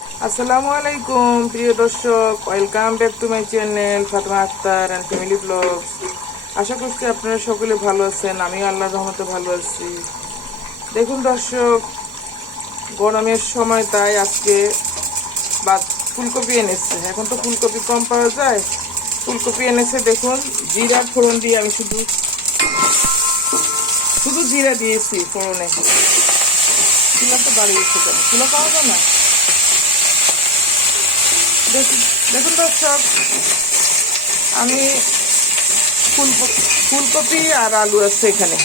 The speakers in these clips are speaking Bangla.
আসসালামু আলাইকুম, প্রিয় দর্শক। Welcome back to my channel Fatema Akter and family vlogs আশা করছি আপনারা সকলে ভালো আছেন আমি আল্লাহর রহমতে ভালো আছি। দেখুন দর্শক, গরমের সময় তাই আজকে বা ফুলকপি এনেছে। এখন তো ফুলকপি কম পাওয়া যায়। ফুলকপি এনেছে, দেখুন জিরা ফোড়ন দিয়ে আমি শুধু শুধু জিরা দিয়েছি ফোড়নে। চুলা তো বাড়িয়েছে কেন চুলা পাওয়া যায় না? দেখুন দেখুন দর্শক, আমি ফুল ফুলকপি আর আলু আছে এখানে।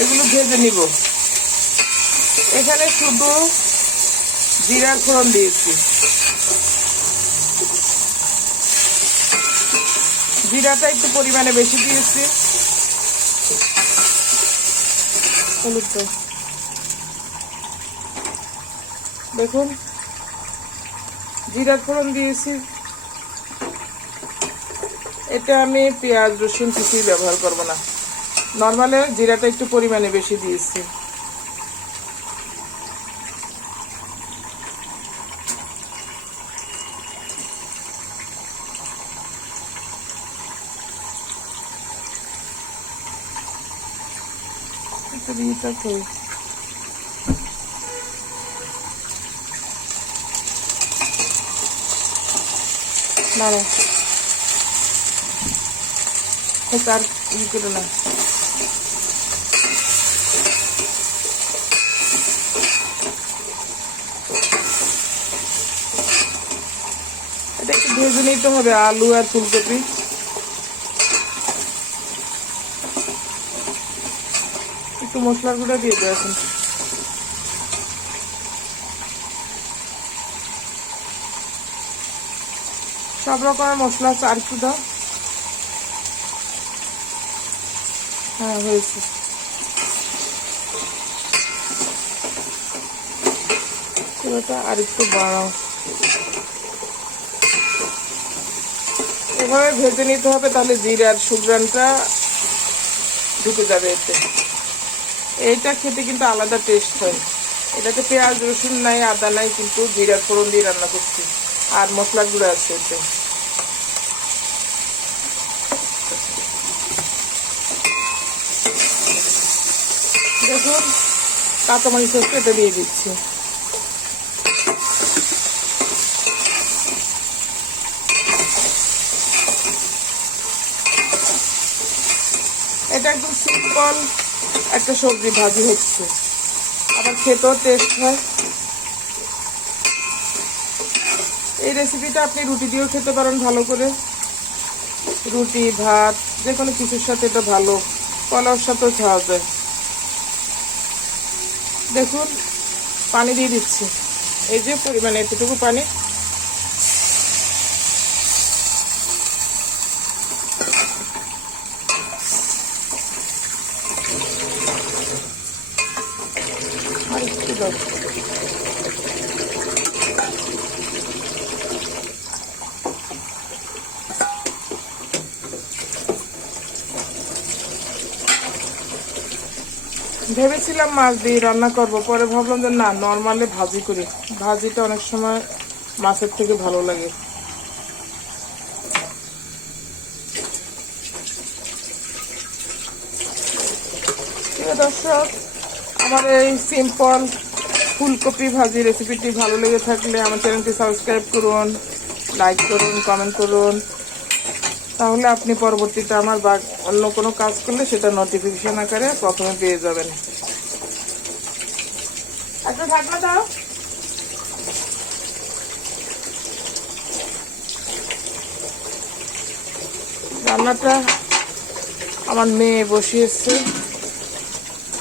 এগুলো ভেজে নিব। এখানে শুধু জিরার ফোড়ন দিয়েছি। জিরাটা একটু পরিমাণে বেশি দিয়েছি। হলুদ দেখুন। জিরার ফোড়ন দিয়েছি এটা আমি পেঁয়াজ, রসুন কিছুই ব্যবহার করব না নর্মালে জিরাটা একটু পরিমাণে বেশি দিয়েছি কই? দাঁড়া তার ই করে না এটা একটু নিতে হবে আলু আর ফুলকপি একটু মশলার গুঁড়া দিয়ে দেওয়া সব রকমের মশলা আছে, আর একটু দাও। হ্যাঁ হয়েছে। চুলাটা আর একটু বাড়াও। এভাবে ভেজে নিতে হবে, তাহলে জিরার সুগ্রানটা ঢুকে যাবে এতে। এইটা খেতে কিন্তু আলাদা টেস্ট হয়। এটাতে পেঁয়াজ, রসুন নাই, আদা নাই, কিন্তু জিরার ফোড়ন দিয়ে রান্না করছি। আর মশলার গুঁড়ো আছে এতে দেখুন কাঁচামরিচ হচ্ছে এটা দিয়ে দিচ্ছি। এটা একদম সিম্পল একটা সবজি ভাজি হচ্ছে। আবার খেতেও টেস্ট হয়। এই রেসিপিটা আপনি রুটি দিয়েও খেতে পারেন ভালো করে। রুটি, ভাত যে কোনো কিছুর সাথে এটা ভালো। কলার সাথেও খাওয়া যায় দেখুন, পানি দিয়ে দিচ্ছি। এই যে পরিমাণে এতটুকু পানি। আর একটু ভেবেছিলাম মাছ দিয়ে রান্না করব, পরে ভাবলাম যে না নর্মালি ভাজি করি। ভাজিটা অনেক সময় মাছের থেকে ভালো লাগে। দর্শক, আমার এই সিম্পল ফুলকপি ভাজি রেসিপিটি ভালো লেগে থাকলে আমার চ্যানেলটি সাবস্ক্রাইব করুন লাইক করুন কমেন্ট করুন। তাহলে আপনি পরবর্তীতে আমার বা অন্য কোনো কাজ করলে সেটা নোটিফিকেশন আকারে প্রথমে পেয়ে যাবেন। ঢাকনা দাও। রান্নাটা আমার মেয়ে বসিয়েছে।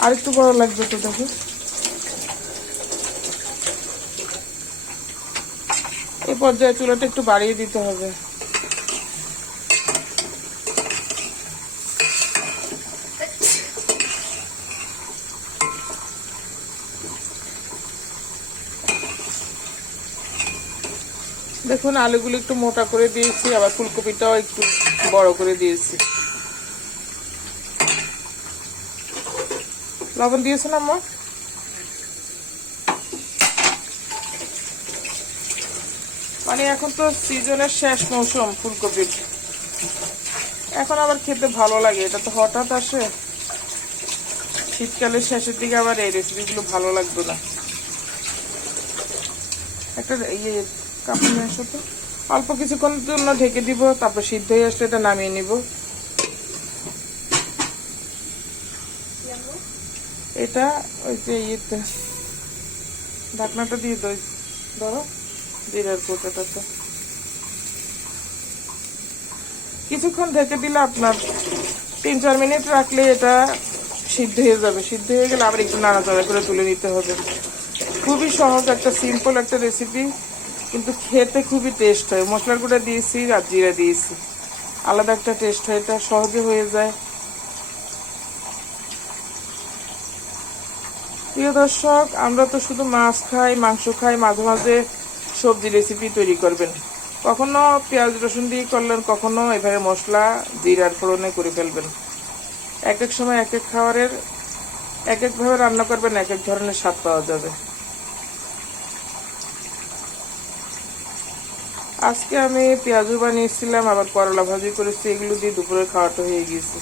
আর একটু বড় লাগবে তো দেখো। এই পর্যায়ে চুলাটা একটু বাড়িয়ে দিতে হবে। দেখুন, আলুগুলো একটু মোটা করে দিয়েছি, আবার ফুলকপিটাও একটু বড় করে দিয়েছি। লবণ দিয়েছেন আমার মানে এখন তো সিজনের শেষ মৌসুম ফুলকপির। এখন আবার খেতে ভালো লাগে, এটা তো হঠাৎ আসে। শীতকালের শেষের দিকে আবার এই রেসিপিগুলো ভালো লাগবে না। একটা ইয়ে কাপড় নিয়ে তো। অল্প কিছুক্ষণের জন্য ঢেকে দিব, তারপর সিদ্ধ হয়ে আসলে এটা নামিয়ে নিব। এটা ওই যে ইয়েতে, ঢাকনাটা দিয়ে দই, ধরো, জিরার কোটাটাতে কিছুক্ষণ ঢেকে দিলে আপনার তিন চার মিনিট রাখলে এটা সিদ্ধ হয়ে যাবে। সিদ্ধ হয়ে গেলে আবার একটু নাড়াচাড়া করে তুলে নিতে হবে। খুবই সহজ একটা সিম্পল একটা রেসিপি কিন্তু খেতে খুবই টেস্ট হয়। মশলার গুঁড়া দিয়েছি, আর জিরা দিয়েছি। আলাদা একটা টেস্ট হয়, এটা সহজে হয়ে যায়। প্রিয় দর্শক, আমরা তো শুধু মাছ খাই, মাংস খাই, মাঝে মাঝে সবজি রেসিপি তৈরি করবেন। কখনো পেঁয়াজ, রসুন দিয়ে করলেন, কখনো এভাবে মশলা, জিরার ফোড়নে করে ফেলবেন। এক এক সময় এক এক খাবারের, এক একভাবে রান্না করবেন, এক এক ধরনের স্বাদ পাওয়া যাবে। আজকে আমি পেঁয়াজু বানিয়েছিলাম, আবার করলা ভাজি করেছি, এগুলো দিয়ে দুপুরে খাওয়াটা হয়ে গিয়েছে।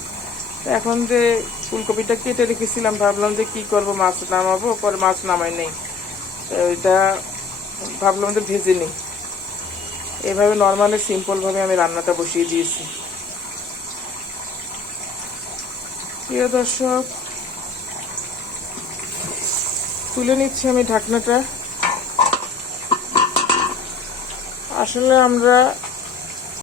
এখন যে ফুলকপিটা কেটে রেখেছিলাম, ভাবলাম যে কি করব, মাছ নামাবো, পরে মাছ নামাই নেই। ওইটা ভাবলাম যে ভেজে নিই। এভাবে নর্মালি সিম্পলভাবে আমি রান্নাটা বসিয়ে দিয়েছি। প্রিয় দর্শক, তুলে নিচ্ছি আমি ঢাকনাটা। আসলে আমরা